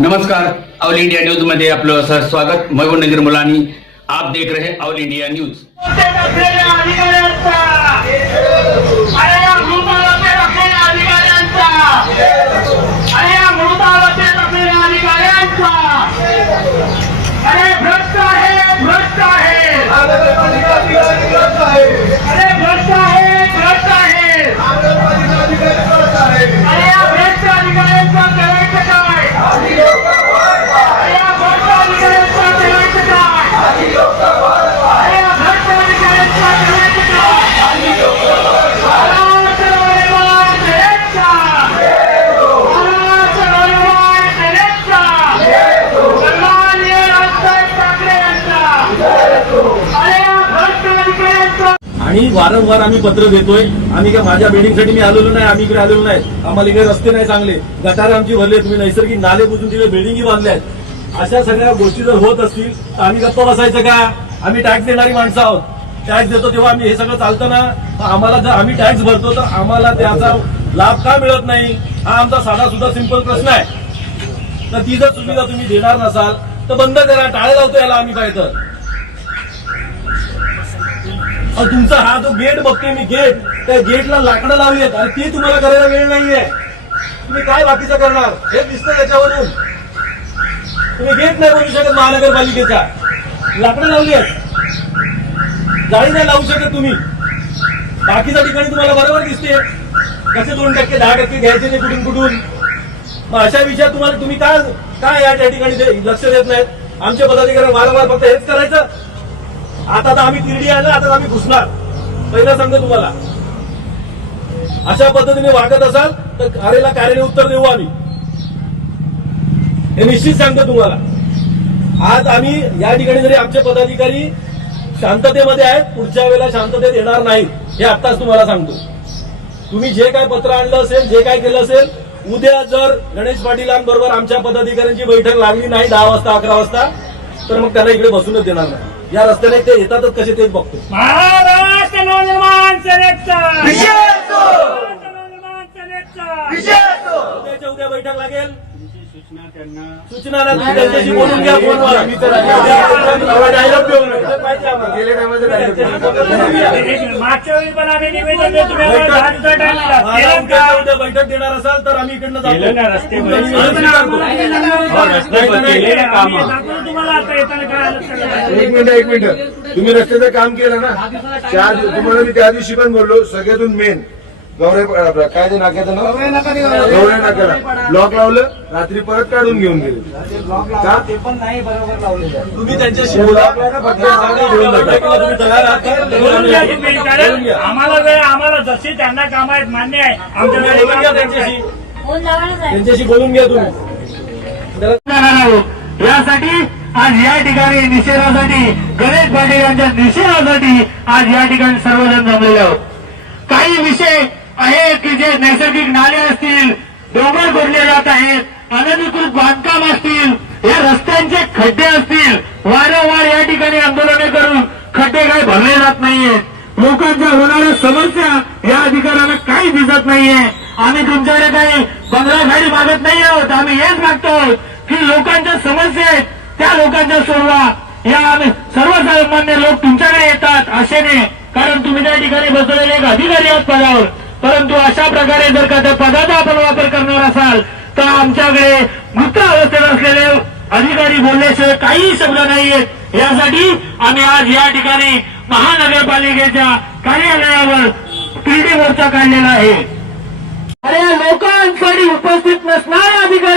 नमस्कार all India न्यूजमध्ये आपलं सह स्वागत. महबूब नगीर मुलानी आप देख रहे ऑल इंडिया न्यूज. आणि वारंवार आम्ही पत्र देतोय आम्ही काय माझ्या बिल्डिंगसाठी मी आलेलो नाही आम्ही इकडे आलेलो नाही. आम्हाला इकडे रस्ते नाही चांगले. गटार आमची भरले तुम्ही नैसर्गिक नाले बुजून तिथे बिल्डिंगी बांधल्या आहेत. अशा सगळ्या गोष्टी जर होत असतील तर आम्ही गप्पा बसायचं का? आम्ही टॅक्स देणारी माणसं आहोत. टॅक्स देतो तेव्हा आम्ही हे सगळं चालतं ना? तर आम्हाला जर आम्ही टॅक्स भरतो तर आम्हाला त्याचा लाभ का मिळत नाही? हा आमचा साधा सुद्धा सिंपल प्रश्न आहे. तर ती जर सुविधा तुम्ही देणार नसाल तर बंद करा. टाळे लावतो याला आम्ही काय तर. तुमचा हा जो गेट बघते मी गेट त्या गेटला लाकडं लावली आहेत आणि ती तुम्हाला करायला वेळ नाहीये. तुम्ही काय बाकीचं करणार? हे दिसतं याच्यावरून. तुम्ही गेट नाही बनवू शकत महानगरपालिकेचा. लाकडं लावली आहेत जाळी नाही लावू शकत तुम्ही. बाकीच्या ठिकाणी तुम्हाला बरोबर दिसते. कसे दोन टक्के दहा टक्के घ्यायचे ते कुठून कुठून? मग अशा विषयात तुम्हाला तुम्ही काय काय या त्या ठिकाणी लक्ष देत नाहीत? आमचे पदाधिकारी वारंवार फक्त हेच करायचं. आता तर आम्ही तिरडी आहे ना आता आम्ही घुसणार. पहिलं सांगतो तुम्हाला. अशा पद्धतीने वागत असाल तर कार्याला कार्याने उत्तर देऊ आम्ही. हे निश्चित सांगतो तुम्हाला. आज आम्ही या ठिकाणी जरी आमचे पदाधिकारी शांततेमध्ये आहेत पुढच्या वेळेला शांततेत येणार नाही हे आत्ताच तुम्हाला सांगतो. तुम्ही जे काय पत्र आणलं असेल जे काय केलं असेल उद्या जर गणेश पाटीलांबरोबर आमच्या पदाधिकाऱ्यांची बैठक लागली नाही दहा वाजता अकरा वाजता तर मग त्यांना इकडे बसूनच देणार नाही. या रस्त्याने ते येतातच कसे तेच बघतो महाराष्ट्र नवनिर्माण सेनेचा उद्याच्या उद्या बैठक लागेल सूचना त्यांच्याशी बोलून घ्या फोनवर. मागच्या वेळी पण आम्ही निवेदन देतो उद्या बैठक देणार असाल तर आम्ही इकडनं जातो रस्ते हो, नाही नाही. तुम्हाला आता येताना काय. एक मिनिट एक मिनिट. तुम्ही रस्त्याचं काम केलं ना? चार दिवस- तुम्हाला मी त्या दिवशी पण बोललो सगळ्यातून मेन गौरे काय ते नाक्याचं नाव? गौरे नाक्याला ब्लॉक लावलं रात्री परत काढून घेऊन गेले. का? तुम्ही त्यांच्याशी बोला. फक्त सांगा घेऊन जा. बैठकीला तुम्ही तयार आहात का? बोलून घ्या तुम्ही, बोलून कारण घ्या. आम्हाला वेळ आम्हाला जशी त्यांना काम आहेत मान्य आहे आमच्या वेळी बोलून घ्या काम करायचं त्यांच्याशी. फोन लावायला त्यांच्याशी बोलून घ्या तुम्ही. करणार आहोत यासाठी आज या ठिकाणी निषेधासाठी गणेश पाटील यांच्या निषेधासाठी आज या ठिकाणी सर्वजण जमलेले आहोत. काही विषय आहेत की जे नैसर्गिक नाले असतील डोंगर गोडले जात आहेत अनधिकृत बांधकाम असतील या रस्त्यांचे खड्डे असतील वारंवार या ठिकाणी आंदोलने करून खड्डे काही भरले जात नाहीयेत. लोकांच्या होणाऱ्या समस्या या अधिकाऱ्यांना काही दिसत नाहीये. आम्ही तुमच्याकडे काही बंगला गाडी मागत नाही आहोत आम्ही हेच मागतो की लोकांच्या समस्या आहेत. लोकांच्या सोडवा. या आम्ही सर्वसामान्य लोक तुमच्याकडे येतात आशेने कारण तुम्ही त्या ठिकाणी बसवलेले एक अधिकारी आहात पदावर. परंतु अशा प्रकारे जर का त्या पदाचा आपण वापर करणार असाल तर आमच्याकडे मृत अवस्थेत असलेले अधिकारी बोलल्याशिवाय काही शब्द नाहीयेत. यासाठी आम्ही आज या ठिकाणी महानगरपालिकेच्या कार्यालयावर पीडी मोर्चा काढलेला आहे. अरे लोकांसाठी उपस्थित नसणाऱ्या अधिकारी